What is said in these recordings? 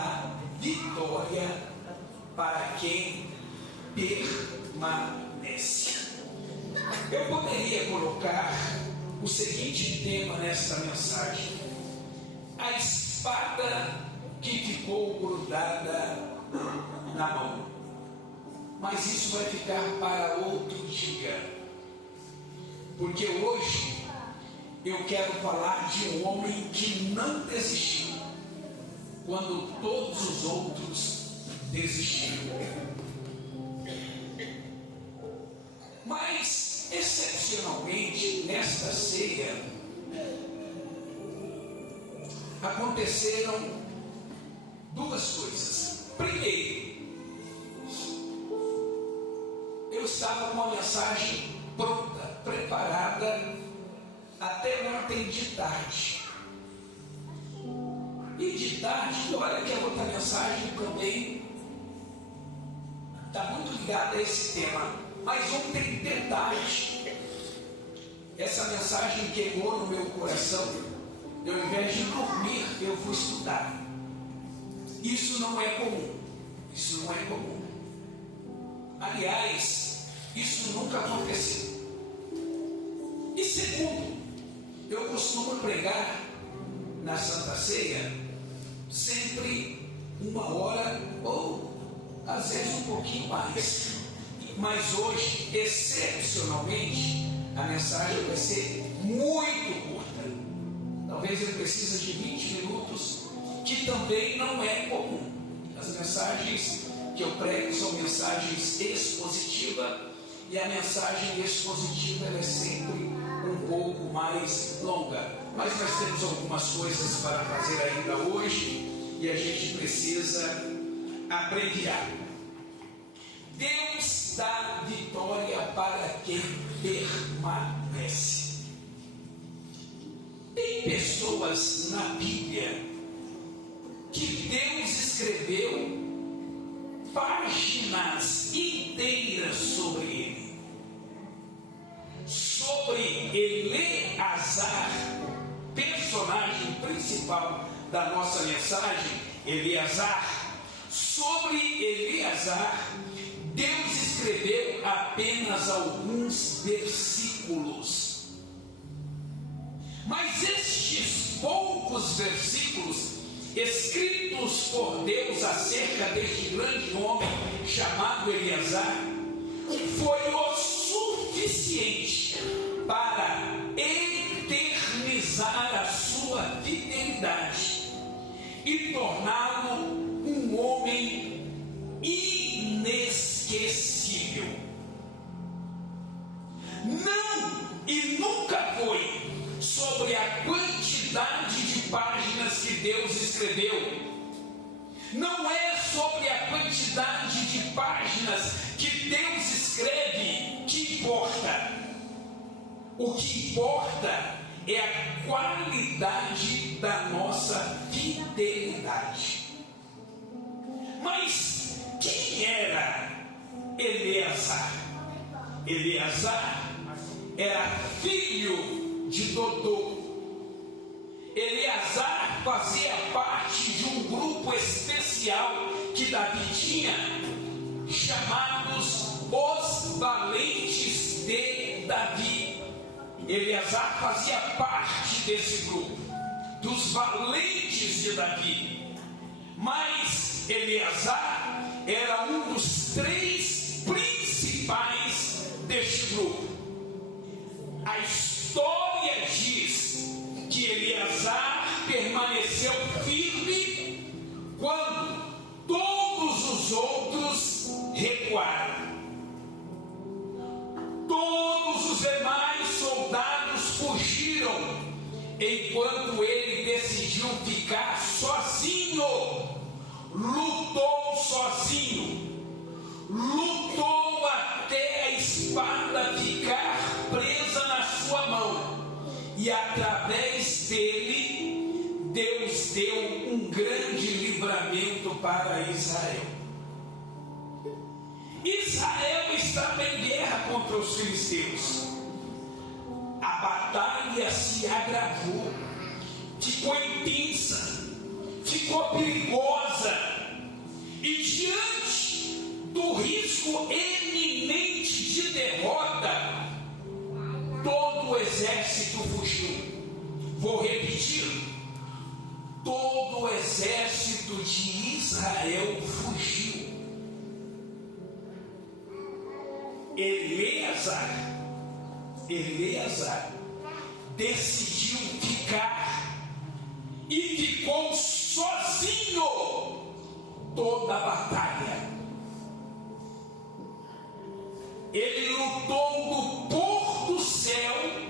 dá vitória para quem permanece. Eu poderia colocar o seguinte tema nesta mensagem: a espada que ficou grudada na mão. Mas isso vai ficar para outro dia, porque hoje eu quero falar de um homem que não desistiu quando todos os outros desistiram. Mas excepcionalmente nesta ceia aconteceram duas coisas. Primeiro, eu estava com a mensagem pronta, preparada até ontem de tarde. E de tarde, olha que a outra mensagem também está muito ligada a esse tema. Mas ontem de tarde, essa mensagem queimou no meu coração. Eu, ao invés de dormir, eu fui estudar. Isso não é comum. Isso não é comum. Aliás, isso nunca aconteceu. E segundo, eu costumo pregar na Santa Ceia sempre 1 hora ou às vezes um pouquinho mais. Mas hoje, excepcionalmente, a mensagem vai ser muito curta. Talvez eu precise de 20 minutos, que também não é comum. As mensagens que eu prego são mensagens expositivas, e a mensagem expositiva é sempre um pouco mais longa. Mas nós temos algumas coisas para fazer ainda hoje, e a gente precisa abreviar. Deus dá vitória para quem permanece. Tem pessoas na Bíblia que Deus escreveu páginas inteiras sobre ele. Sobre Eleazar, personagem principal da nossa mensagem, Eleazar. Sobre Eleazar, Deus escreveu apenas alguns versículos. Mas estes poucos versículos escritos por Deus acerca deste grande homem chamado Eleazar foi o suficiente para eternizar a sua fidelidade e torná-lo um homem inesquecível. Não e nunca foi sobre a quantidade de páginas que Deus escreveu. Não é sobre a quantidade de páginas que Deus escreve que importa. O que importa é a qualidade da nossa fidelidade. Mas quem era Eleazar? Eleazar era filho de Dodô. Eleazar fazia parte de um grupo especial que Davi tinha, chamados os valentes de Davi. Eleazar fazia parte desse grupo, dos valentes de Davi. Mas Eleazar era um dos 3 principais deste grupo. A história diz que Eleazar permaneceu firme quando todos os outros recuaram. Todos os demais soldados fugiram, enquanto ele decidiu ficar sozinho. Lutou sozinho, lutou até a espada ficar presa na sua mão, e através dele Deus deu um grande livramento para Israel. Israel estava em guerra contra os filisteus. A batalha se agravou, ficou intensa, ficou perigosa. risco eminente de derrota, todo o exército fugiu. Vou repetir: todo o exército de Israel fugiu. Eleazar decidiu ficar e ficou sozinho toda a batalha. Ele lutou do pôr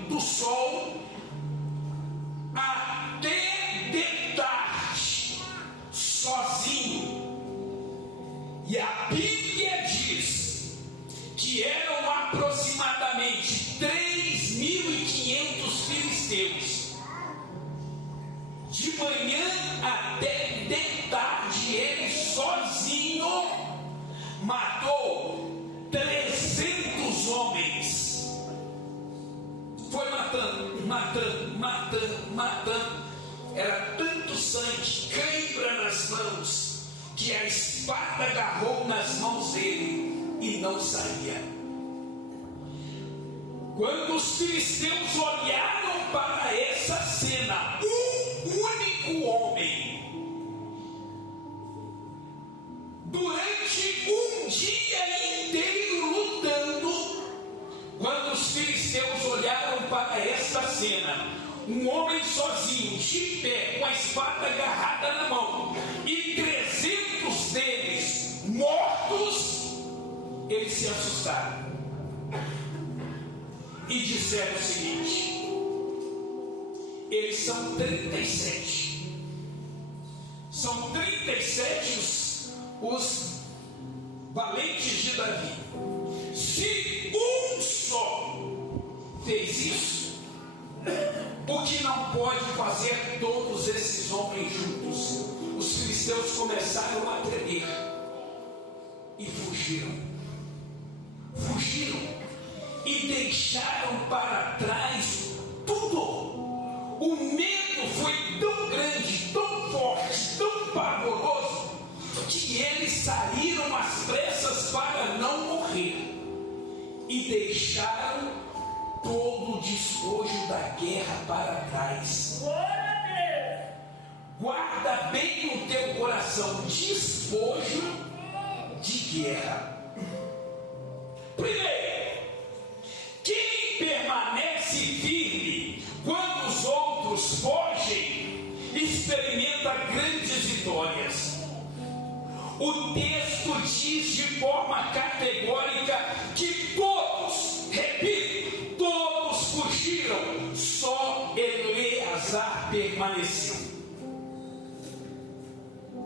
do sol até de tarde, sozinho. E a Bíblia diz que eram aproximadamente 3.500 filisteus. De manhã até de tarde, ele sozinho matou 300 homens. Foi matando. Era tanto sangue, cãibra nas mãos, que a espada agarrou nas mãos dele e não saía. Quando os filisteus olharam para essa cena, um único homem, durante um dia inteiro lutando, quando os filisteus olharam para esta cena, um homem sozinho, de pé, com a espada agarrada na mão, e 300 deles mortos, eles se assustaram e disseram o seguinte: eles são 37. São 37 os valentes de Davi. Se um só fez isso, o que não pode fazer todos esses homens juntos? Os filisteus começaram a tremer e fugiram e deixaram para trás tudo. O medo foi tão grande, tão forte, tão pavoroso, que eles saíram às pressas para não morrer e deixaram todo o despojo da guerra para trás. Guarda bem no teu coração: despojo de guerra. Primeiro, quem permanece firme quando os outros fogem, experimenta grandes vitórias. O texto diz de forma categórica que todos, repito, todos fugiram, só Eleazar permaneceu.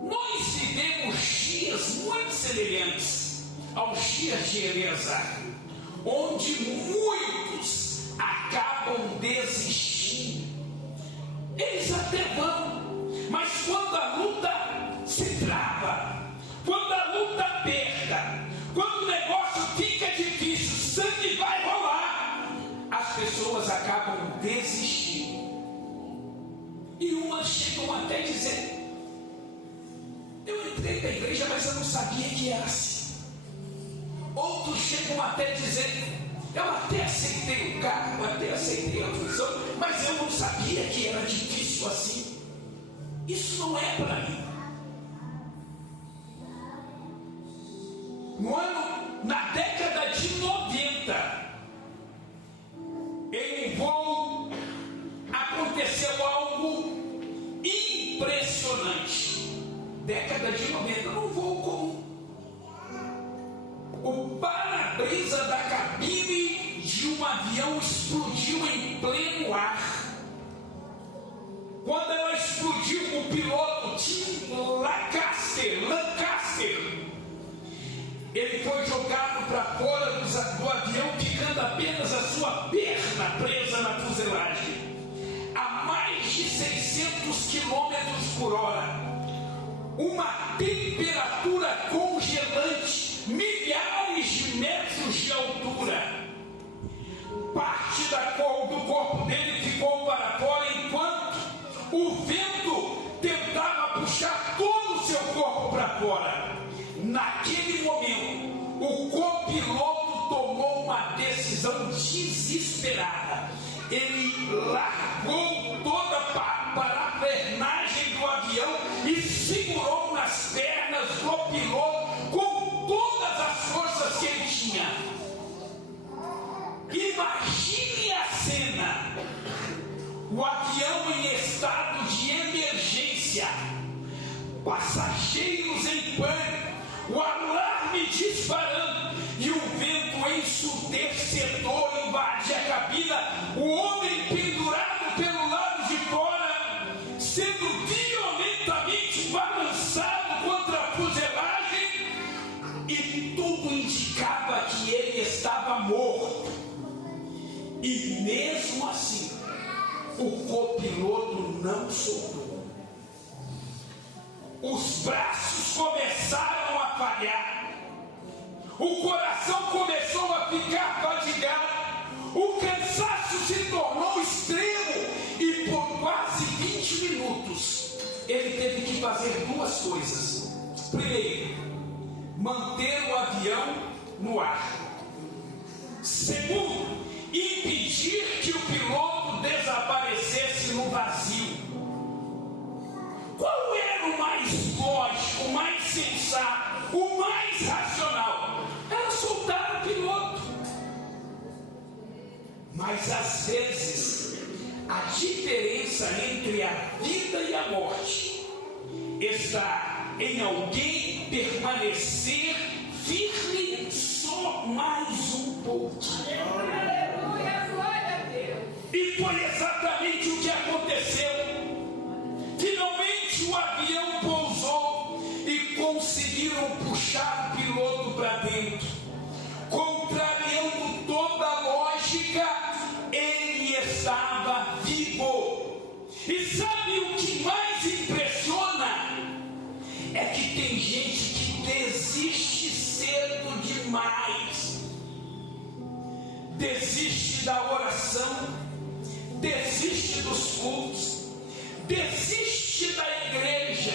Nós vivemos dias muito semelhantes aos dias de Eleazar, onde muitos acabam desistindo. Eles até vão, mas quando a luta se trava, quando a luta aperta, quando o negócio fica difícil, o sangue vai rolar, as pessoas acabam desistindo. E umas chegam até dizer: eu entrei na igreja, mas eu não sabia que era assim. Outros chegam até dizer: eu até aceitei o cargo, até aceitei a função, mas eu não sabia que era difícil assim. Isso não é para mim. Na década de 90, em um voo, aconteceu algo impressionante. Década de 90, num voo comum. O para-brisa da cabine de um avião explodiu em pleno ar. Quando ela explodiu, o piloto Tim Lancaster, ele foi jogado para fora do avião, ficando apenas a sua perna presa na fuselagem, a mais de 600 km por hora. Uma temperatura congelante, milhares de metros de altura. Parte do corpo dele ficou para fora, enquanto o vento tentava puxar todo o seu corpo para fora. Naquele momento, o copiloto tomou uma decisão desesperada. Ele largou toda a parafernagem do avião e segurou nas pernas do piloto com todas as forças que ele tinha. Imagine a cena: o avião em estado de emergência, passageiros em pânico, o alarme disparando e o vento ensurdecedor invade a cabina, o homem pendurado pelo lado de fora, sendo violentamente balançado contra a fuselagem, e tudo indicava que ele estava morto. E mesmo assim, o copiloto não soltou. Os braços começaram a falhar, o coração começou a ficar fadigado, o cansaço se tornou extremo e por quase 20 minutos ele teve que fazer duas coisas. Primeiro, manter o avião no ar. Segundo, impedir que o piloto desaparecesse no vazio. Qual era o mais lógico, o mais sensato, o mais racional? Era soltar o piloto. Mas às vezes a diferença entre a vida e a morte está em alguém permanecer firme só mais um pouco. E foi exatamente o que aconteceu. Finalmente o avião pousou e conseguiram puxar o piloto para dentro. Contrariando toda a lógica, ele estava vivo. E sabe o que mais impressiona? É que tem gente que desiste cedo demais. Desiste da oração, desiste dos cultos, desiste da igreja,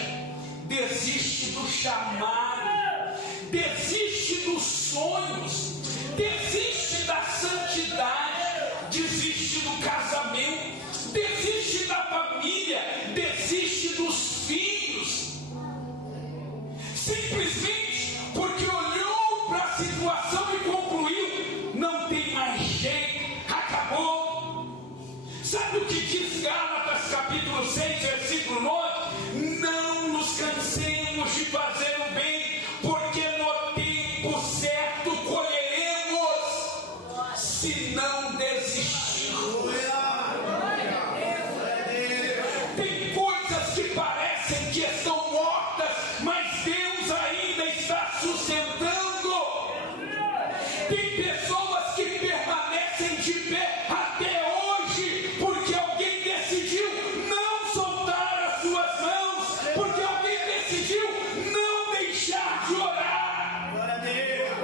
desiste do chamado, desiste dos sonhos, desiste da santidade, desiste do casamento, desiste da família, desiste dos filhos, simplesmente porque olhou para a situação e concluiu: não tem mais jeito, acabou. Sabe o que diz Gálatas capítulo 6, versículo 9? Não nos cansemos de fazer o bem, porque no tempo certo colheremos, se não desistirmos. Tem coisas que parecem que estão mortas, mas Deus ainda está sustentando. Tem pessoas que permanecem de pé até hoje, porque alguém decidiu não soltar as suas mãos, porque alguém decidiu não deixar de orar. Glória a Deus.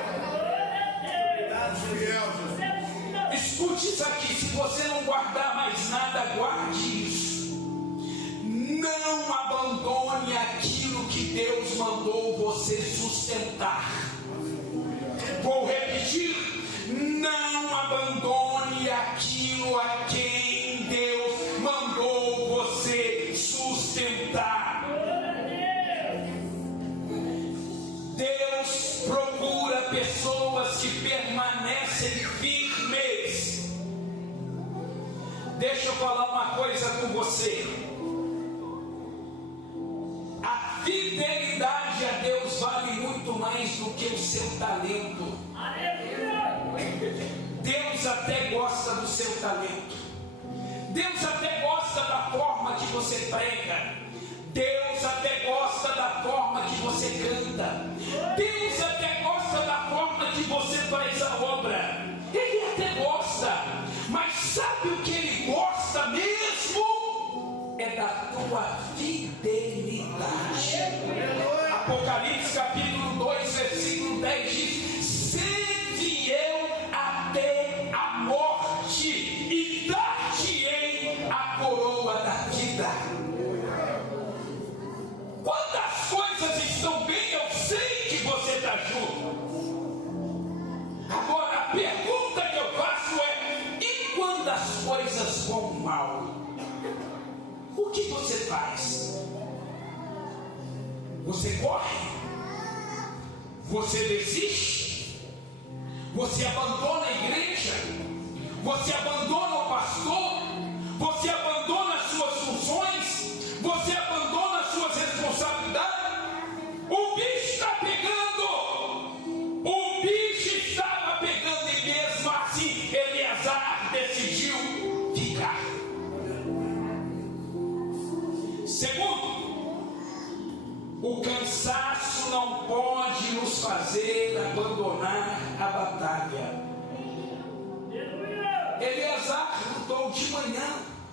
Obrigado, Jesus. Escute isso aqui: se você não guardar mais nada, guarde isso. Não abandone aquilo que Deus mandou você sustentar. Vou repetir: não abandone aquilo a quem Deus mandou você sustentar. Deus procura pessoas que permanecem firmes. Deixa eu falar uma coisa com você. A fidelidade a Deus vale muito mais do que o seu talento. Deus até gosta do seu talento. Deus até gosta da forma que você prega. Deus até gosta da forma que você canta. Deus até gosta da forma que você faz a obra. Ele até gosta. Mas sabe o que Ele gosta mesmo? É da tua fidelidade. Apocalipse capítulo 2, versículo 10 diz: ser fiel até a morte, e dar-te-ei a coroa da vida. Quando as coisas estão bem, eu sei que você está junto. você corre, você desiste, você abandona a igreja, você abandona o pastor, você abandona as suas funções, você abandona as suas responsabilidades. O bicho está pegando, o bicho estava pegando, e mesmo assim Eleazar decidiu ficar. Segundo, o cansaço não pode nos fazer abandonar a batalha. Eleazar lutou de manhã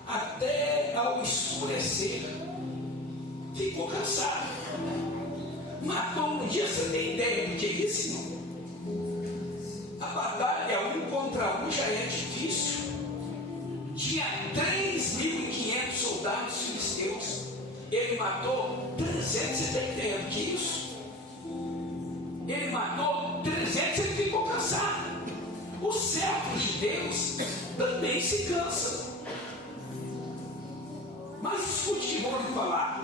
até ao escurecer, ficou cansado, matou um dia. Você tem ideia do que é isso, irmão? A batalha 1 contra 1 já é difícil. Tinha 3.500 soldados filisteus, ele matou 300. Você tem ideia do que é isso? Ele matou 300, ele ficou cansado. Os servos de Deus também se cansam. Mas escute que vou lhe falar.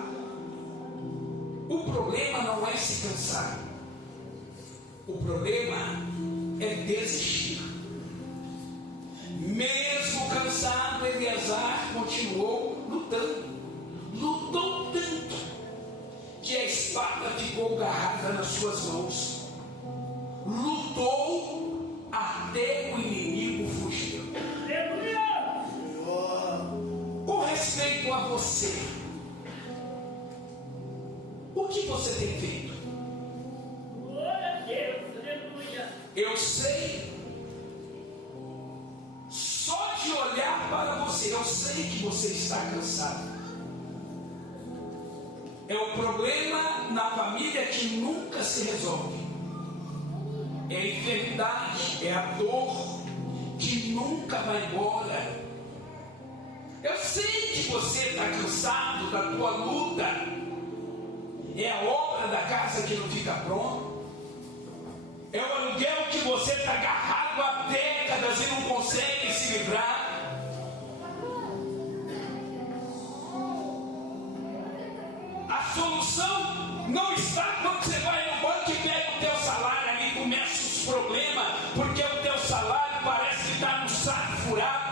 O problema não é se cansar. O problema é desistir. Mesmo cansado, Eleazar continuou lutando. Lutou tanto que a espada ficou agarrada nas suas mãos. Lutou até o inimigo fugir. Com respeito a você, o que você tem feito? Glória a Deus, aleluia. Eu sei, só de olhar para você, eu sei que você está cansado. É o problema na família que nunca se resolve. É a enfermidade, é a dor que nunca vai embora. Eu sei que você está cansado da tua luta. É a obra da casa que não fica pronta. É o aluguel que você está agarrado há décadas e não consegue se livrar. A solução não está quando você vai no banco e pega o teu salário ali, começa os problemas, porque o teu salário parece que está no saco furado.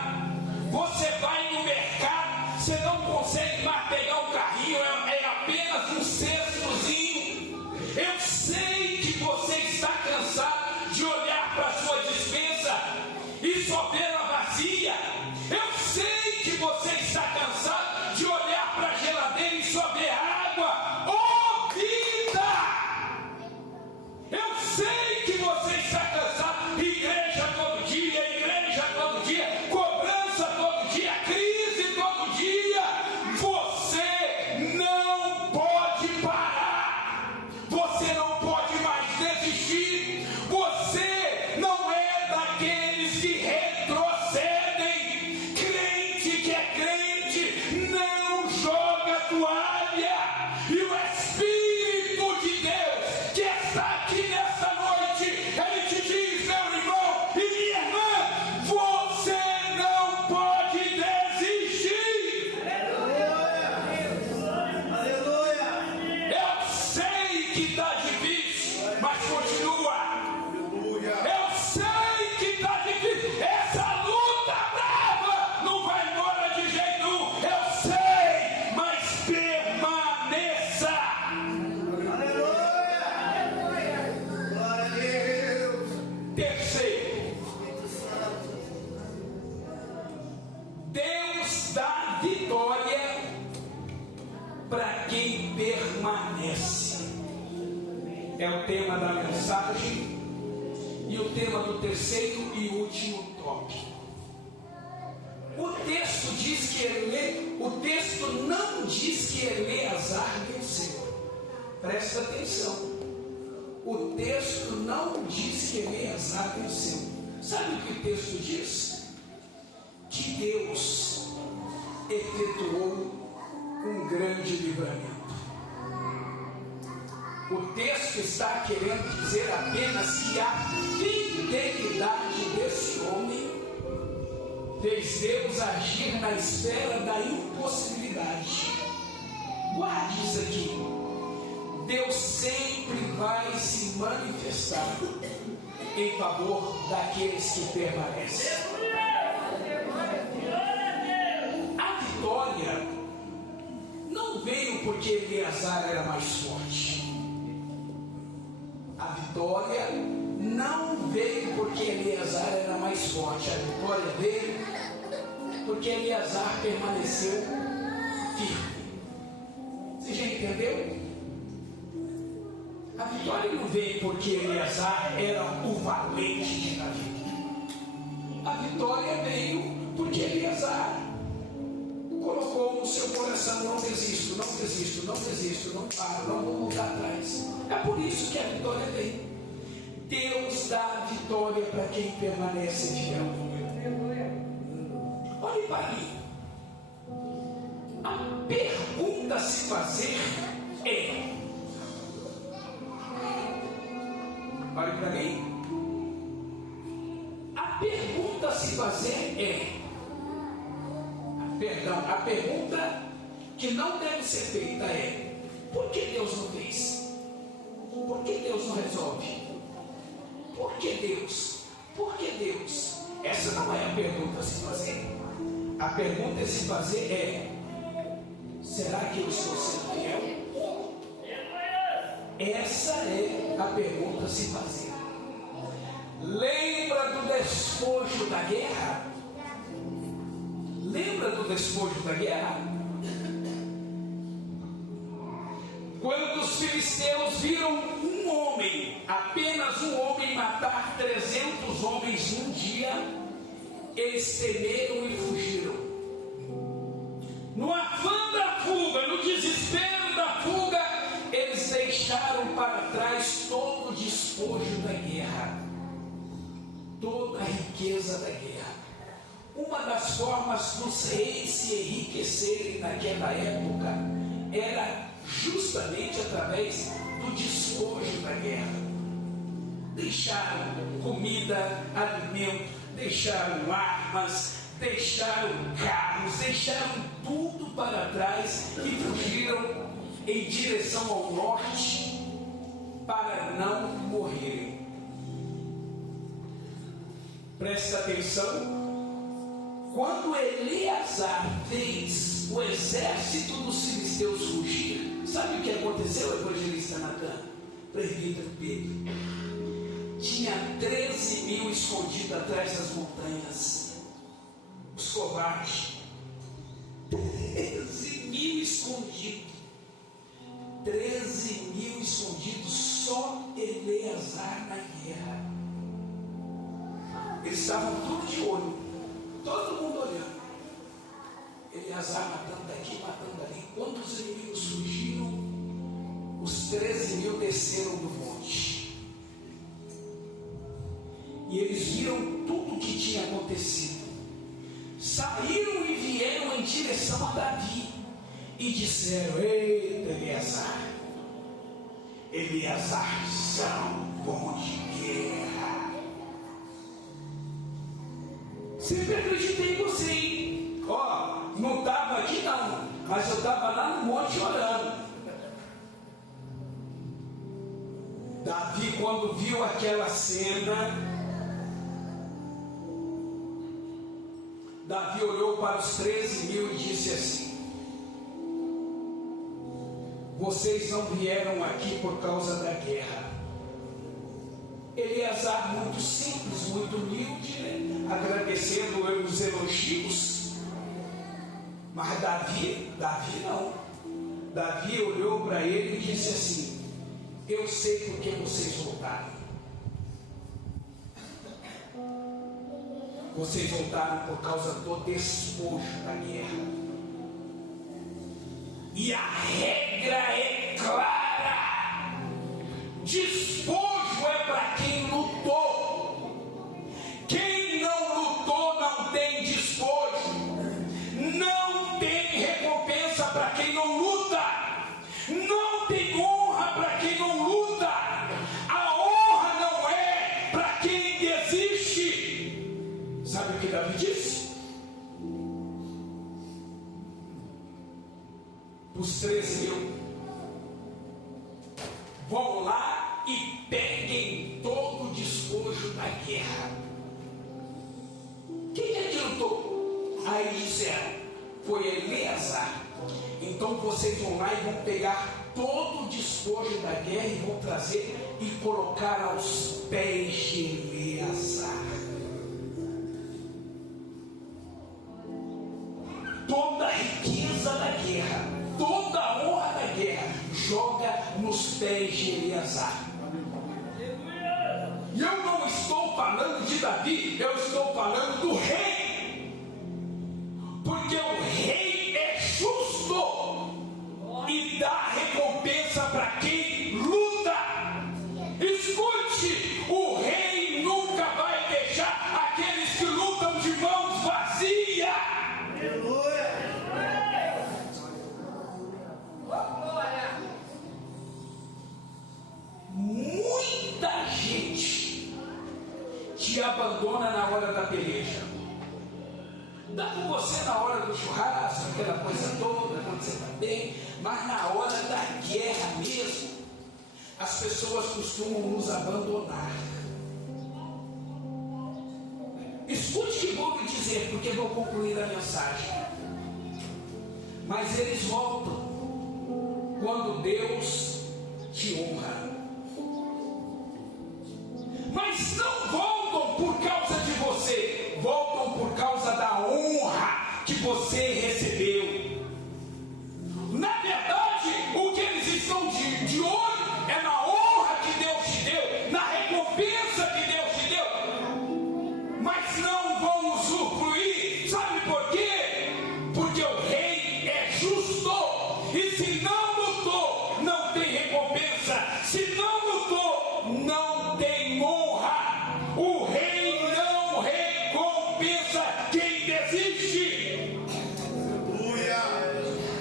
Você vai no mercado, você não consegue mais pegar o carrinho, é apenas um cestozinho. Eu sei que você está cansado de olhar para a sua despensa e só ver a vazia. Eu sei que você está cansado de olhar para a geladeira e só ver água. Oh, vida! Eu sei que você está cansado. Igreja todo dia, cobrança todo dia, crise todo dia. Você não pode parar. Você não pode mais desistir. Você não é daqueles que retrocedem. Crente que é crente não joga toalha. E o Espírito de Deus que está aqui nesta noite, ele te diz, meu irmão e minha irmã, você não pode desistir. Eu sei que está difícil, mas continua. Eu sei que está difícil. Essa luta brava não vai embora de jeito nenhum. Eu sei, mas permaneça. Terceiro, Deus dá vitória para quem permanece. É o tema da mensagem e o tema do terceiro e último tópico. O texto não diz que Eleazar venceu. Presta atenção. O texto não diz que Eleazar venceu. Sabe o que o texto diz? Que Deus efetuou um grande livramento. O texto está querendo dizer apenas que a fidelidade desse homem fez Deus agir na esfera da impossibilidade. Guarde isso aqui. Deus sempre vai se manifestar em favor daqueles que permanecem. A vitória não veio porque Eleazar era mais forte. A vitória não veio porque Eleazar era mais forte. A vitória veio porque Eleazar permaneceu firme. Você já entendeu? A vitória não veio porque Eleazar era o valente de Davi. A vitória veio porque Eleazar colocou no seu coração: não desisto, não desisto, não desisto, não paro, não vou voltar atrás. É por isso que a vitória veio. Deus dá a vitória para quem permanece fiel. Olhe para mim. A pergunta a se fazer é: olhe para mim. A pergunta a se fazer é: a pergunta que não deve ser feita é: por que Deus não fez? Por que Deus não resolve? Por que Deus? Por que Deus? Essa não é a pergunta a se fazer. A pergunta a se fazer é: será que eu estou sendo fiel? Essa é a pergunta a se fazer. Lembra do despojo da guerra? Lembra do despojo da guerra? Quando os filisteus viram um homem, apenas um homem, matar 300 homens num dia, eles temeram e fugiram. No afã da fuga, no desespero da fuga, eles deixaram para trás todo o despojo da guerra, toda a riqueza da guerra. Uma das formas dos reis se enriquecerem naquela época era justamente através do despojo da guerra. Deixaram comida, alimento, deixaram armas, deixaram carros, deixaram tudo para trás e fugiram em direção ao norte para não morrerem. Presta atenção. Quando Eleazar fez o exército dos filisteus fugir, sabe o que aconteceu, evangelista Natan? Presbítero Pedro? Tinha 13 mil escondidos atrás das montanhas. Os covardes. 13 mil escondidos. 13 mil escondidos, só Eleazar na guerra. Eles estavam todos de olho, todo mundo olhando. Eleazar matando daqui, matando ali. Quando os inimigos fugiram, os 13 mil desceram do monte. E eles viram tudo o que tinha acontecido. Saíram e vieram em direção a Davi. E disseram: eita, Eleazarzão, bom de guerra. Sempre acreditei em você, hein? Ó, não estava aqui não, mas eu estava lá no monte orando. Davi, quando viu aquela cena, Davi olhou para os 13 mil e disse assim: vocês não vieram aqui por causa da guerra. Eleazar, muito simples, muito humilde, né? Agradecendo os elogios. Mas Davi não. Davi olhou para ele e disse assim: eu sei por que vocês voltaram. Vocês voltaram por causa do despojo da guerra. E a regra é clara: despojo é para quem lutou. Quem não lutou não tem despojo. Não tem recompensa para quem não luta. Não tem honra para quem não luta. A honra não é para quem desiste. Sabe o que Davi disse? Os 13 mil: e peguem todo o despojo da guerra. Quem é que lutou? Aí disseram, foi Eleazar. Então vocês vão lá e vão pegar todo o despojo da guerra e vão trazer e colocar aos pés de Eleazar. Toda a riqueza da guerra, toda a honra da guerra, joga nos pés de Eleazar. E eu não estou falando de Davi, eu estou falando do rei. Porque o rei é justo e dá recompensa para quem luta. Escute, o rei nunca vai deixar aqueles que lutam de mãos vazias. Muita gente te abandona na hora da peleja. Dá com você na hora do churrasco, aquela coisa toda, quando você está bem, mas na hora da guerra mesmo, as pessoas costumam nos abandonar. Escute o que vou lhe dizer, porque vou concluir a mensagem. Mas eles voltam quando Deus te honra. Mas não voltam por causa de você, voltam por causa da honra que você recebeu. Na verdade, o que eles estão de olho é na honra que Deus te deu, na recompensa que Deus te deu, mas não vão usufruir. Sabe por quê? Porque o rei é justo, e se não lutou, não tem recompensa. Se não lutou, não tem honra. O rei não recompensa quem desiste.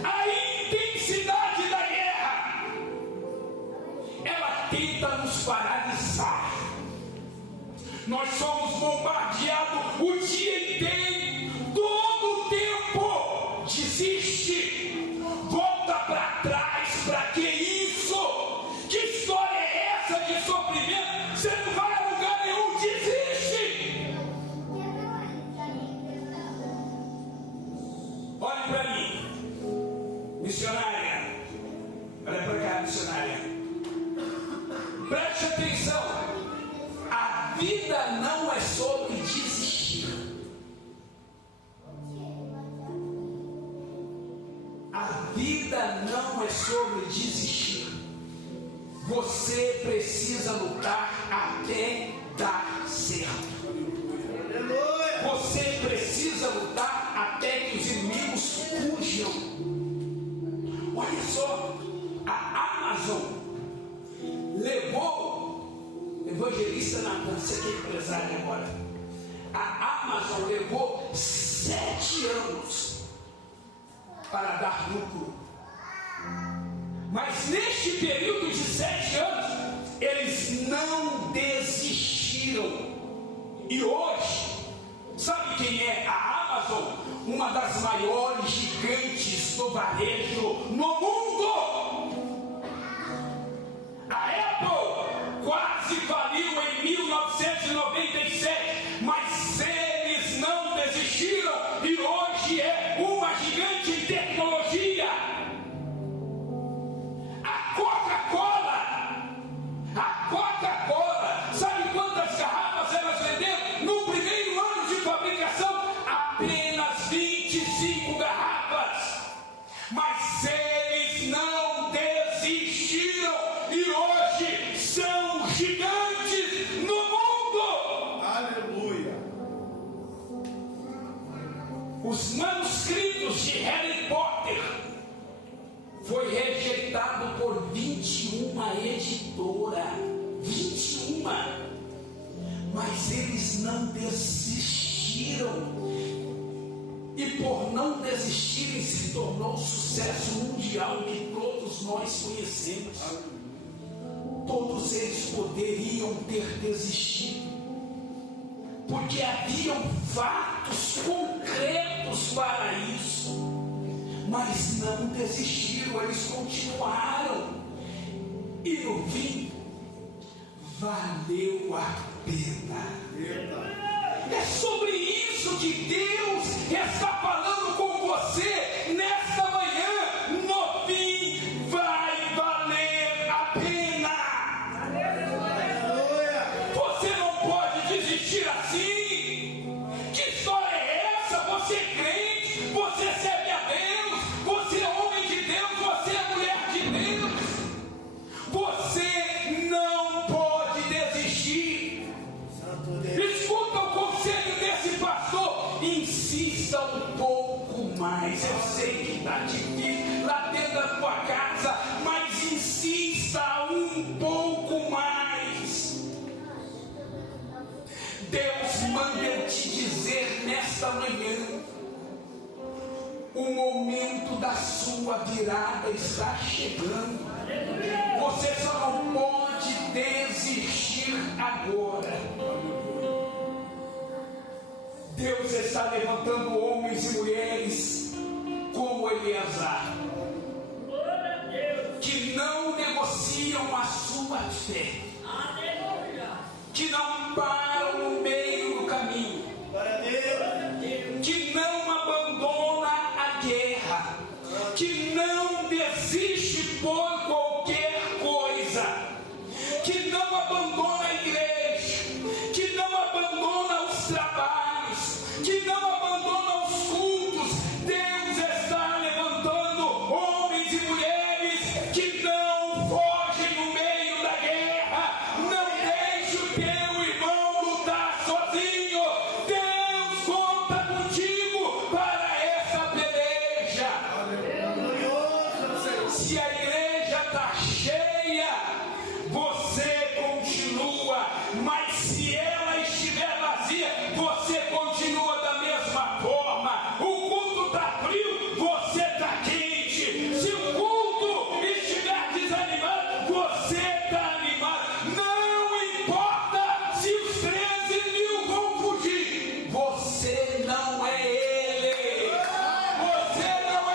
A intensidade da guerra, ela tenta nos paralisar. Nós somos bombardeados o dia inteiro, todo o tempo. Desiste, volta para trás. Para que isso? Que história é essa de sofrimento? Você não vai a lugar nenhum. Desiste. Olhe para mim, missionária. Olha para cá, missionária. Preste atenção. A vida não é sobre desistir. A vida não é sobre desistir. Você precisa lutar até dar certo. Você precisa lutar até que os inimigos fujam. Olha só, a Amazon levou, evangelista Natan, você que é empresário agora, a Amazon levou 7 anos para dar lucro. Mas neste período de 7 anos, eles não desistiram. E hoje, sabe quem é a Amazon? Uma das maiores gigantes do varejo no mundo. A Apple quase faliu em 1997, mas eles não desistiram e hoje é uma gigante em tecnologia. A Coca-Cola, sabe quantas garrafas elas venderam? No primeiro ano de fabricação, apenas 25 garrafas. Mas eles não desistiram e hoje são gigantes no mundo. Aleluia. Os manuscritos de Harry Potter foi rejeitado por 21 editoras. 21. Mas eles não desistiram. E por não desistirem se tornou o sucesso mundial que todos nós conhecemos. Todos eles poderiam ter desistido, porque haviam fatos concretos para isso, mas não desistiram, eles continuaram. E no fim, valeu a pena. É sobre isso que Deus está falando com você nesta manhã. No fim, vai valer a pena. Você não pode desistir assim. Que história é essa? Você é crente, você serve a Deus, você é homem de Deus, você é mulher de Deus. Você não pode desistir. Escuta o conselho desse pastor. Insista um pouco mais. Eu sei que está difícil lá dentro da tua casa, mas insista um pouco mais. Deus manda eu te dizer nesta manhã: o momento da sua virada está chegando. Você só não pode desistir agora. Deus está levantando homens e mulheres como Eleazar, que não negociam a sua fé, que não param no meio do caminho, que não abandona a guerra, que não desiste por qualquer coisa, que não abandona a igreja, que não abandona os trabalhos, que não abandona os cultos. Deus está levantando homens e mulheres que não fogem no meio da guerra. Não deixe o teu irmão lutar sozinho. Deus conta contigo para essa peleja. Se a igreja está cheia, você continua, mas se ela estiver vazia, você continua da mesma forma. O culto está frio, você está quente. Se o culto estiver desanimado, você está animado. Não importa se os 13.000 vão fugir, você não é ele. Você não é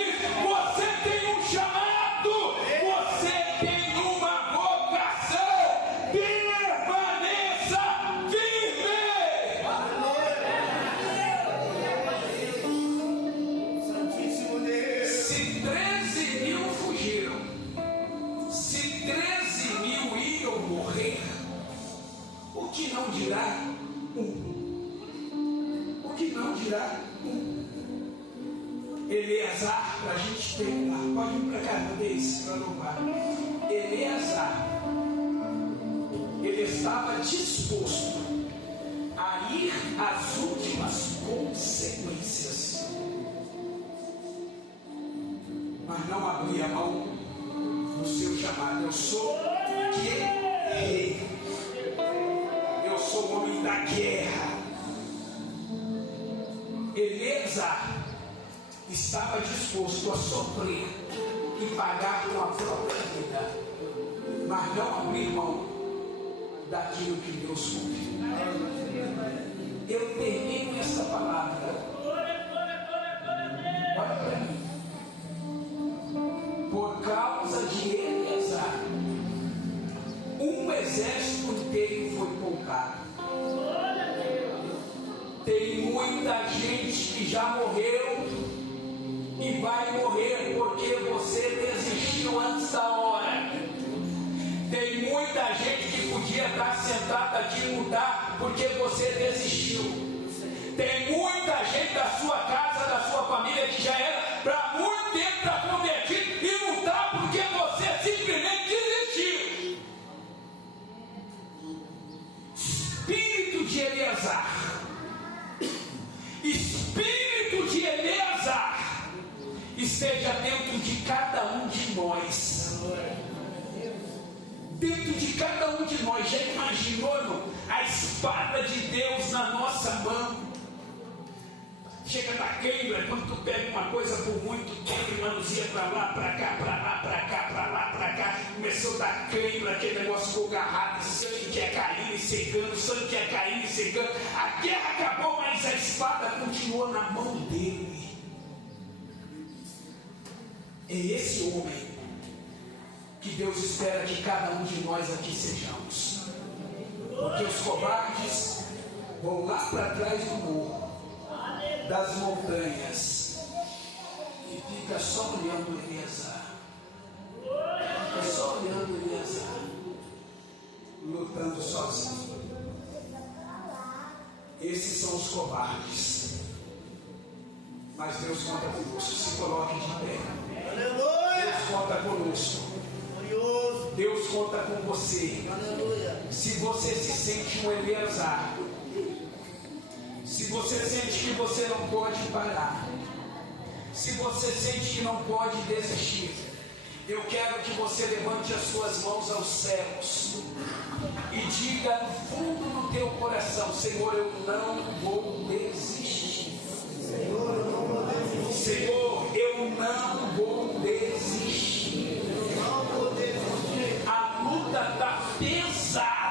ele. Você tem um chamado, você tem uma vocação. Permaneça firme. Se 13.000 fugiram, se 13.000 iam morrer, o que não dirá um? O que não dirá um? Eleazar, para a gente terminar, pode ir para cá uma vez para louvar. Eleazar, ele estava disposto a ir às últimas consequências, mas não abria mão do seu chamado. Eu sou guerreiro, eu sou homem da guerra. Eleazar estava disposto a sofrer e pagar com a própria vida, mas não abrir mão daquilo que Deus confiou. Eu termino essa palavra. Olha para mim. Por causa de Eleazar, um exército inteiro foi poupado. Tem muita gente que já morreu e vai morrer porque você desistiu antes da hora. Tem muita gente que podia estar sentada aqui e mudar porque você desistiu. Tem muita gente da sua casa, da sua família que já era para muito tempo para convertido e não está porque você simplesmente desistiu. Espírito de Eleazar, Espírito de Eleazar esteja dentro de cada um de nós. Dentro de cada um de nós. Já imaginou, irmão, a espada de Deus na nossa mão? Chega da queima, quando tu pega uma coisa por muito tempo e manuseia para lá, para cá, para lá, para cá, para lá, para cá, começou a dar queima, aquele negócio ficou agarrado, sangue que é caindo e secando, sangue que é caindo e secando. A guerra acabou, mas a espada continuou na mão dele. É esse homem que Deus espera que cada um de nós aqui sejamos. Porque os covardes vão lá para trás do morro, das montanhas, e fica só olhando Eleazar. Fica só olhando Eleazar, lutando sozinho. Esses são os covardes. Mas Deus conta conosco. Se coloque de pé. Deus conta conosco. Deus conta com você. Se você se sente um Eleazar, se você sente que você não pode parar, se você sente que não pode desistir, eu quero que você levante as suas mãos aos céus e diga no fundo do teu coração: Senhor, eu não vou desistir. Senhor, eu não vou desistir. Senhor, eu não vou desistir. A luta está pesada.